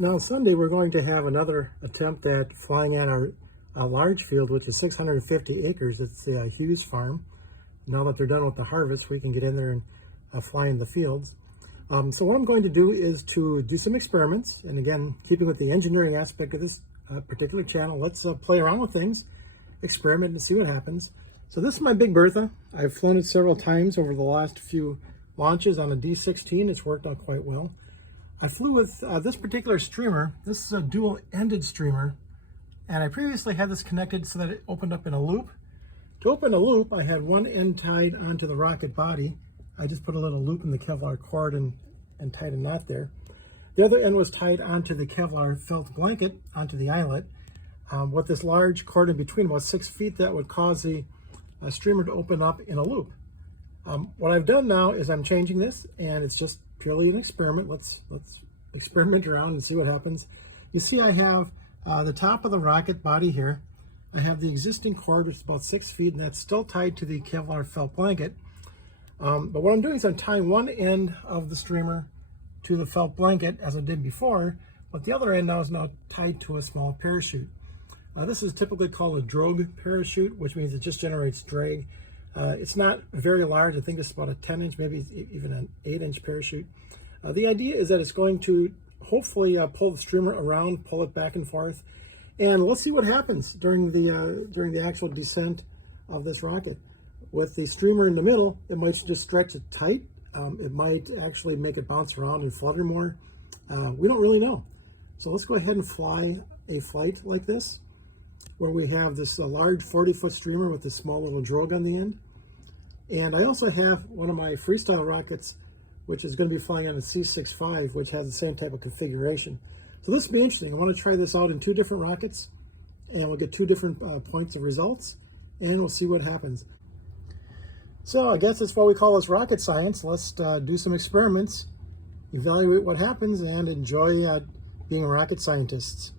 Now Sunday we're going to have another attempt at flying at our large field, which is 650 acres. It's the Hughes farm. Now that they're done with the harvest, we can get in there and fly in the fields. So what I'm going to do is to do some experiments, and again, keeping with the engineering aspect of this particular channel, let's play around with things, experiment and see what happens. So this is my Big Bertha. I've flown it several times over the last few launches on a D16. It's worked out quite well. I flew with this particular streamer. This is a dual-ended streamer, and I previously had this connected so that it opened up in a loop. To open a loop, I had one end tied onto the rocket body. I just put a little loop in the Kevlar cord and tied a knot there. The other end was tied onto the Kevlar felt blanket onto the eyelet with this large cord in between, about 6 feet, that would cause the streamer to open up in a loop. What I've done now is I'm changing this, and it's just purely an experiment. Let's experiment around and see what happens. You see I have the top of the rocket body here. I have the existing cord, which is about 6 feet, and that's still tied to the Kevlar felt blanket. But what I'm doing is I'm tying one end of the streamer to the felt blanket as I did before, but the other end now is tied to a small parachute. This is typically called a drogue parachute, which means it just generates drag. It's not very large. I think it's about a 10-inch, maybe even an 8-inch parachute. The idea is that it's going to hopefully pull the streamer around, pull it back and forth, and let's see what happens during the actual descent of this rocket. With the streamer in the middle, it might just stretch it tight. It might actually make it bounce around and flutter more. We don't really know. So let's go ahead and fly a flight like this, where we have this large 40-foot streamer with this small little drogue on the end. And I also have one of my freestyle rockets, which is going to be flying on a C65, which has the same type of configuration. So this will be interesting. I want to try this out in 2 different rockets, and we'll get 2 different points of results, and we'll see what happens. So I guess that's why we call this rocket science. Let's do some experiments, evaluate what happens, and enjoy being rocket scientists.